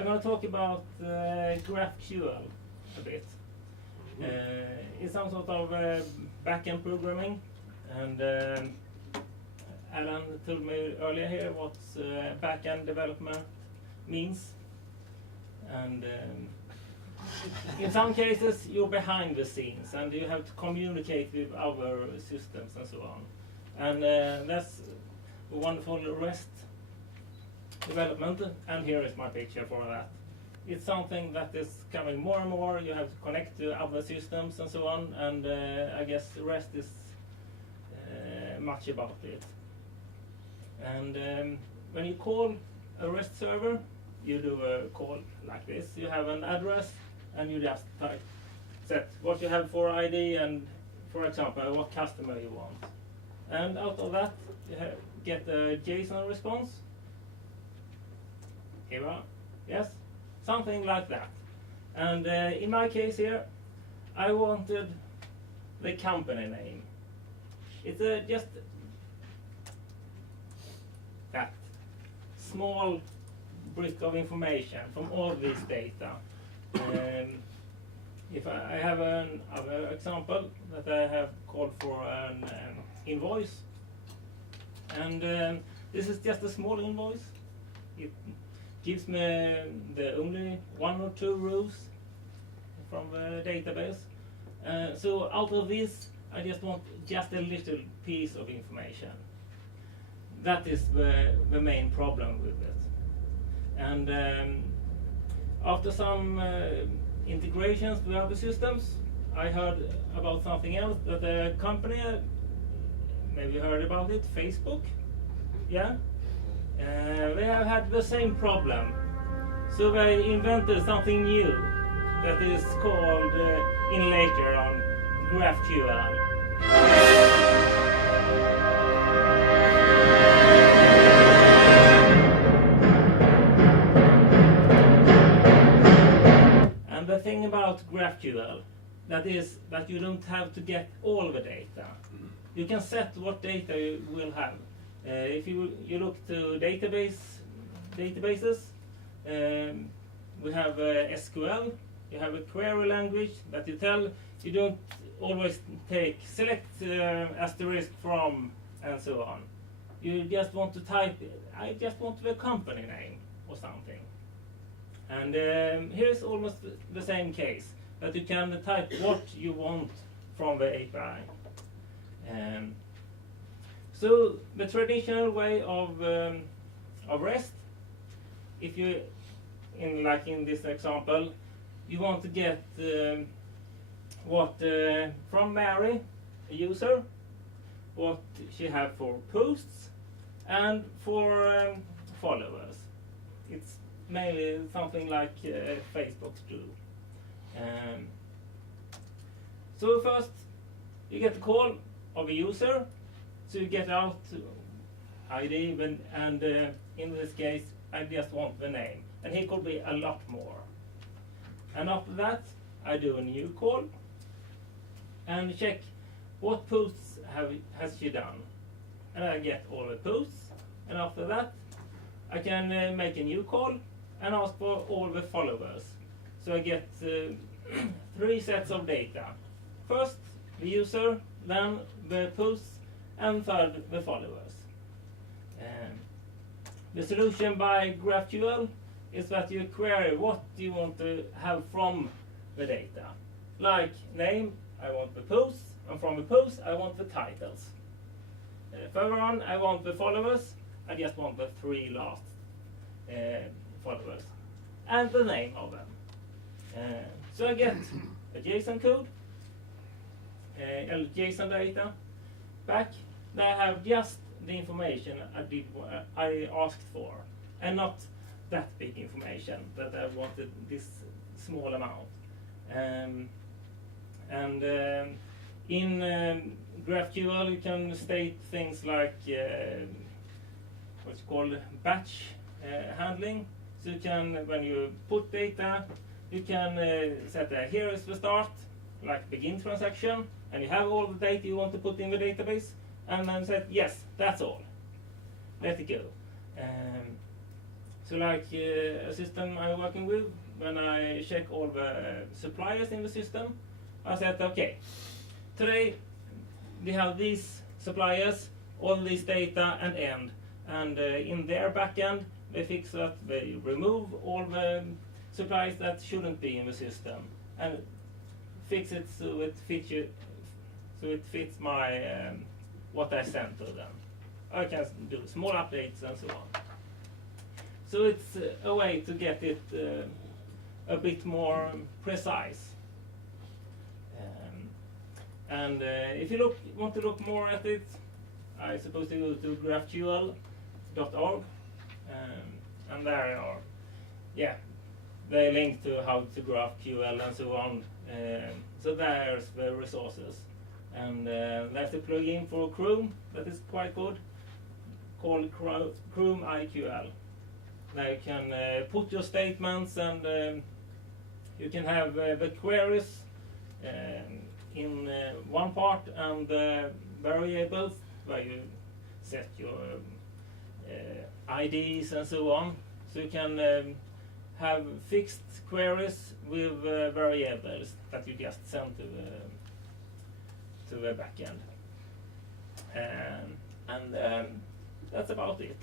I'm going to talk about GraphQL a bit. It's some sort of back-end programming, and Alan told me earlier here what back-end development means. And in some cases you're behind the scenes and you have to communicate with other systems and so on. And that's a wonderful REST development, and here is my picture for that. It's something that is coming more and more. You have to connect to other systems and so on, and I guess REST is much about it. And when you call a REST server, you do a call like this. You have an address and you just type set what you have for ID and, for example, what customer you want. And out of that you get a JSON response. Here we are. Yes, something like that. And in my case here, I wanted the company name. It's just that small brick of information from all this data. If I have another example that I have called for an invoice, and this is just a small invoice. It gives me the only 1 or 2 rows from the database. So out of this, I just want just a little piece of information. That is the main problem with it. And after some integrations with other systems, I heard about something else, that a company, maybe you heard about it, Facebook, yeah? They have had the same problem. So they invented something new that is called, in later on, GraphQL. And the thing about GraphQL, that is that you don't have to get all the data. You can set what data you will have. If you look to databases, we have SQL. You have a query language that you tell you don't always select asterisk from and so on. You just want to type, I just want the company name or something. And here is almost the same case, that you can type what you want from the API. So the traditional way of REST, if you, like in this example, you want to get from Mary, a user, what she have for posts and for followers. It's mainly something like Facebook do. So first you get the call of a user, so you get out ID, and in this case I just want the name, and here could be a lot more. And after that I do a new call and check what posts has she done, and I get all the posts. And after that I can make a new call and ask for all the followers. So I get 3 sets of data. First the user, then the posts, and third the followers. The solution by GraphQL is that you query what you want to have from the data. Like name, I want the posts, and from the posts I want the titles. Further on I want the followers, I just want the 3 last followers, and the name of them. So I get a JSON code, JSON data back. That I have just the information I asked for, and not that big information that I wanted, this small amount. In GraphQL you can state things like what's called batch handling. So you can, when you put data, you can set here is the start, like begin transaction, and you have all the data you want to put in the database, and then set yes, that's all. Let it go. So like a system I'm working with, when I check all the suppliers in the system, I said, okay, today we have these suppliers, all this data and end. And in their backend, they fix that, they remove all the suppliers that shouldn't be in the system and fix it so it fits my what I sent to them. I can do small updates and so on. So it's a way to get it a bit more precise. And if you want to look more at it, I suppose to go to GraphQL.org, and there are, they link to how to GraphQL and so on. So there's the resources, and there's a plugin for Chrome that is quite good, called Chrome IQL. Now you can put your statements, and you can have the queries in one part, and variables where you set your IDs and so on. So you can have fixed queries with variables that you just send to the backend. And that's about it.